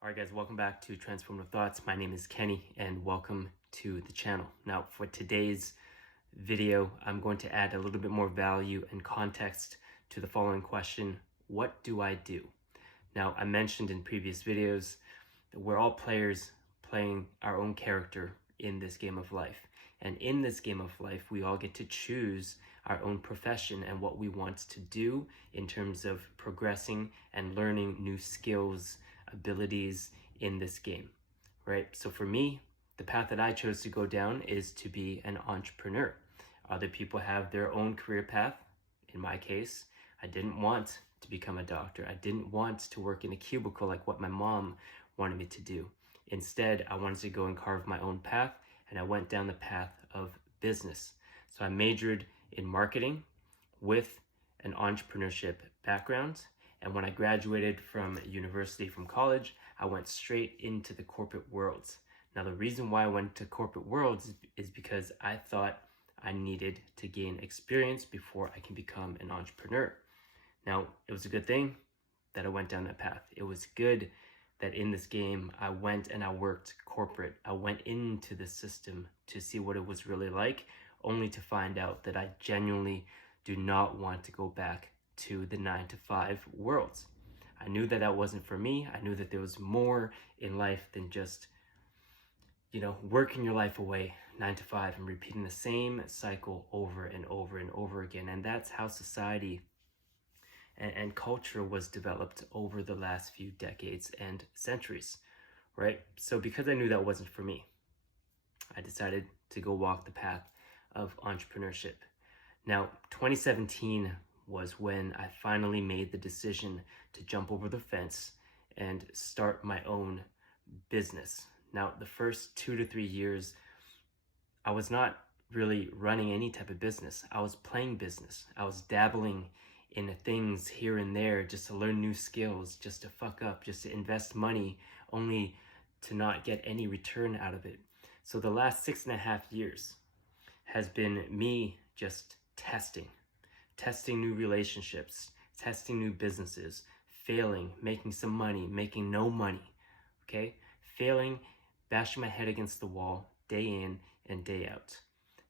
All right, guys, welcome back to Transformative Thoughts. My name is Kenny, and welcome to the channel. Now, for today's video, I'm going to add a little bit more value and context to the following question: what do I do? Now, I mentioned in previous videos that we're all players playing our own character in this game of life. And in this game of life, we all get to choose our own profession and what we want to do in terms of progressing and learning new skills, abilities in this game, right? So for me, the path that I chose to go down is to be an entrepreneur. Other people have their own career path. In my case, I didn't want to become a doctor. I didn't want to work in a cubicle like what my mom wanted me to do. Instead, I wanted to go and carve my own path, and I went down the path of business. So I majored in marketing with an entrepreneurship background. And when I graduated from university, from college, I went straight into the corporate world. Now, the reason why I went to corporate worlds is because I thought I needed to gain experience before I can become an entrepreneur. Now, it was a good thing that I went down that path. It was good that in this game, I went and I worked corporate. I went into the system to see what it was really like, only to find out that I genuinely do not want to go back to the 9-to-5 world. I knew that that wasn't for me. I knew that there was more in life than just, working your life away 9 to 5 and repeating the same cycle over and over and over again. And that's how society and culture was developed over the last few decades and centuries, right? So because I knew that wasn't for me, I decided to go walk the path of entrepreneurship. Now, 2017 was when I finally made the decision to jump over the fence and start my own business. Now, the first 2 to 3 years, I was not really running any type of business. I was playing business. I was dabbling in things here and there just to learn new skills, just to fuck up, just to invest money, only to not get any return out of it. So the last 6.5 years has been me just testing new relationships, testing new businesses, failing, making some money, making no money, okay? Failing, bashing my head against the wall day in and day out,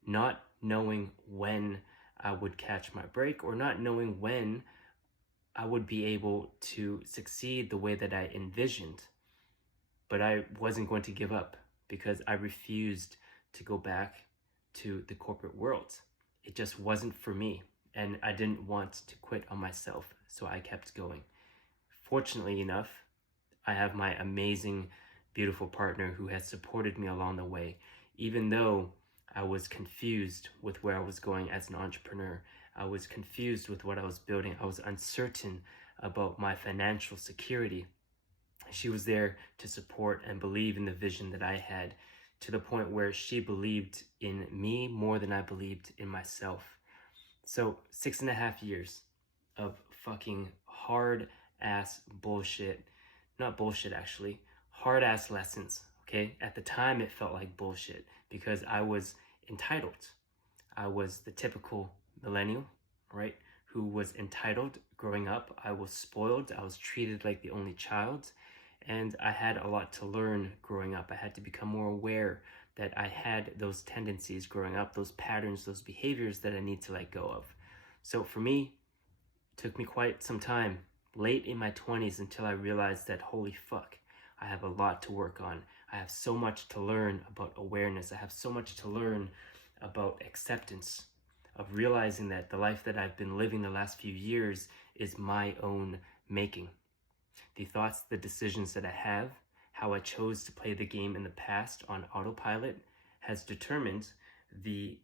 not knowing when I would catch my break or not knowing when I would be able to succeed the way that I envisioned. But I wasn't going to give up because I refused to go back to the corporate world. It just wasn't for me, and I didn't want to quit on myself, so I kept going. Fortunately enough, I have my amazing, beautiful partner who has supported me along the way, even though I was confused with where I was going as an entrepreneur. I was confused with what I was building. I was uncertain about my financial security. She was there to support and believe in the vision that I had, to the point where she believed in me more than I believed in myself. So 6.5 years of fucking hard ass bullshit, not bullshit actually, hard ass lessons, okay? At the time it felt like bullshit because I was entitled. I was the typical millennial, right? Who was entitled growing up. I was spoiled. I was treated like the only child. And I had a lot to learn growing up. I had to become more aware that I had those tendencies growing up, those patterns, those behaviors that I need to let go of. So for me, it took me quite some time, late in my 20s, until I realized that, holy fuck, I have a lot to work on. I have so much to learn about awareness. I have so much to learn about acceptance, of realizing that the life that I've been living the last few years is my own making. The thoughts, the decisions that I have, how I chose to play the game in the past on autopilot has determined the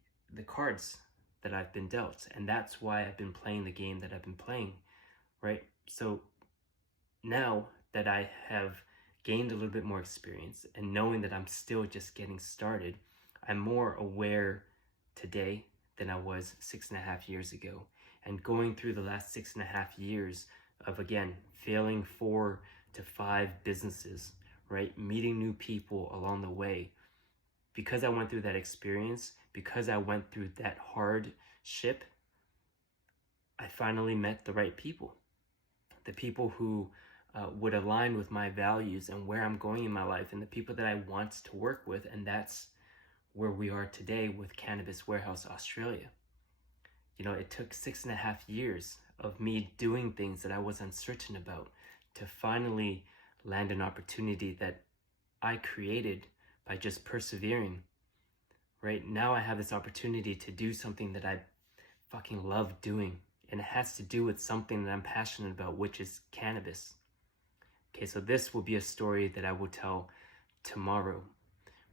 cards that I've been dealt. And that's why I've been playing the game that I've been playing, right? So now that I have gained a little bit more experience and knowing that I'm still just getting started, I'm more aware today than I was 6.5 years ago. And going through the last 6.5 years of, again, failing 4 to 5 businesses, right? Meeting new people along the way. Because I went through that experience, because I went through that hardship, I finally met the right people. The people who would align with my values and where I'm going in my life and the people that I want to work with. And that's where we are today with Cannabis Warehouse Australia. You know, it took 6.5 years of me doing things that I was uncertain about to finally land an opportunity that I created by just persevering. Right now I have this opportunity to do something that I fucking love doing, and it has to do with something that I'm passionate about, which is cannabis. Okay, so this will be a story that I will tell tomorrow,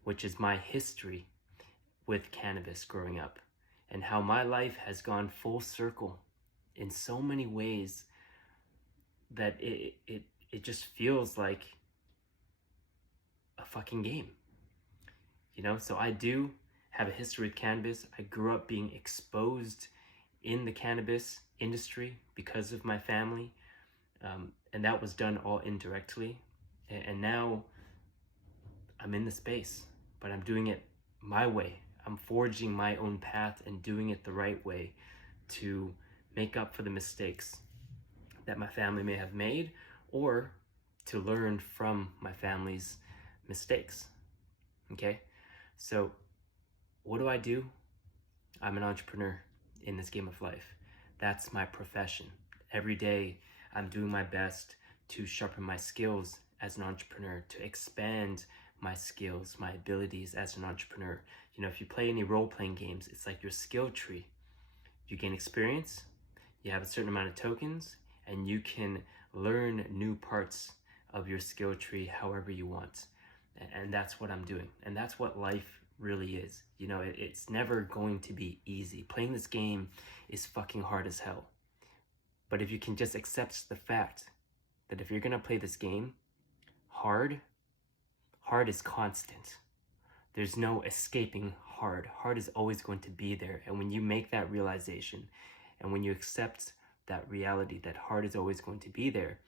which is my history with cannabis growing up and how my life has gone full circle in so many ways that it just feels like a fucking game. You know, so I do have a history with cannabis. I grew up being exposed in the cannabis industry because of my family. And that was done all indirectly. And now I'm in the space, but I'm doing it my way. I'm forging my own path and doing it the right way to make up for the mistakes that my family may have made, or to learn from my family's mistakes. Okay? So what do? I'm an entrepreneur in this game of life. That's my profession. Every day I'm doing my best to sharpen my skills as an entrepreneur, to expand my skills, my abilities as an entrepreneur. You know, if you play any role-playing games, it's like your skill tree. You gain experience, you have a certain amount of tokens, and you can learn new parts of your skill tree however you want. And that's what I'm doing. And that's what life really is. You know, it's never going to be easy. Playing this game is fucking hard as hell. But if you can just accept the fact that if you're gonna play this game, hard is constant. There's no escaping hard. Hard is always going to be there. And when you make that realization, and when you accept that reality that hard is always going to be there,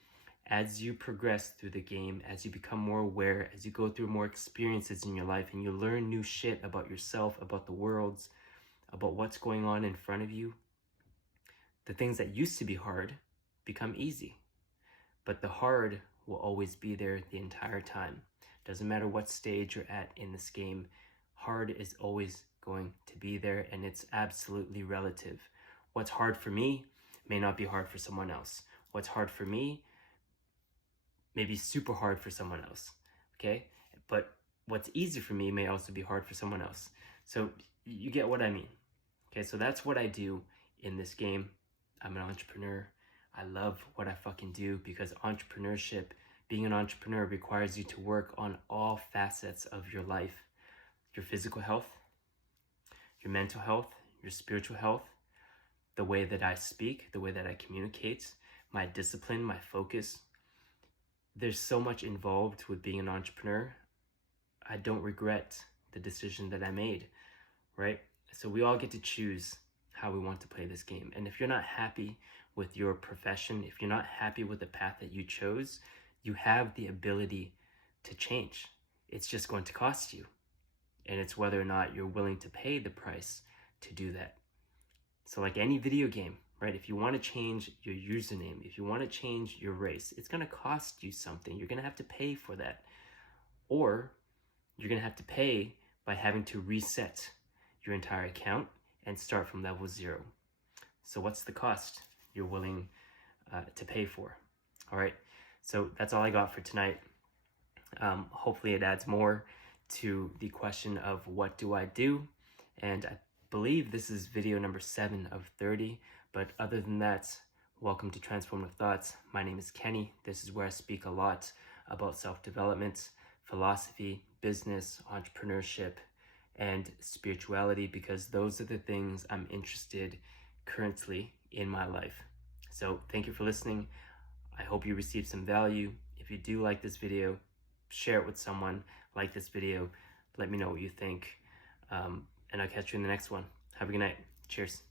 as you progress through the game, as you become more aware, as you go through more experiences in your life and you learn new shit about yourself, about the world, about what's going on in front of you, the things that used to be hard become easy. But the hard will always be there the entire time. Doesn't matter what stage you're at in this game, hard is always going to be there, and it's absolutely relative. What's hard for me may not be hard for someone else. What's hard for me may be super hard for someone else, okay? But what's easy for me may also be hard for someone else. So you get what I mean, okay? So that's what I do in this game. I'm an entrepreneur. I love what I fucking do because entrepreneurship, being an entrepreneur, requires you to work on all facets of your life. Your physical health, your mental health, your spiritual health, the way that I speak, the way that I communicate, my discipline, my focus. There's so much involved with being an entrepreneur. I don't regret the decision that I made, right? So we all get to choose how we want to play this game. And if you're not happy with your profession, if you're not happy with the path that you chose, you have the ability to change. It's just going to cost you. And it's whether or not you're willing to pay the price to do that. So like any video game, right? If you want to change your username, if you want to change your race, it's going to cost you something. You're going to have to pay for that. Or you're going to have to pay by having to reset your entire account and start from level 0. So what's the cost you're willing to pay for? All right. So that's all I got for tonight. Hopefully it adds more to the question of what do I do? And I believe this is video number 7 of 30. But other than that, welcome to Transformative Thoughts. My name is Kenny. This is where I speak a lot about self-development, philosophy, business, entrepreneurship, and spirituality, because those are the things I'm interested currently in my life. So thank you for listening. I hope you received some value. If you do like this video, share it with someone. Like this video. Let me know what you think. And I'll catch you in the next one. Have a good night. Cheers.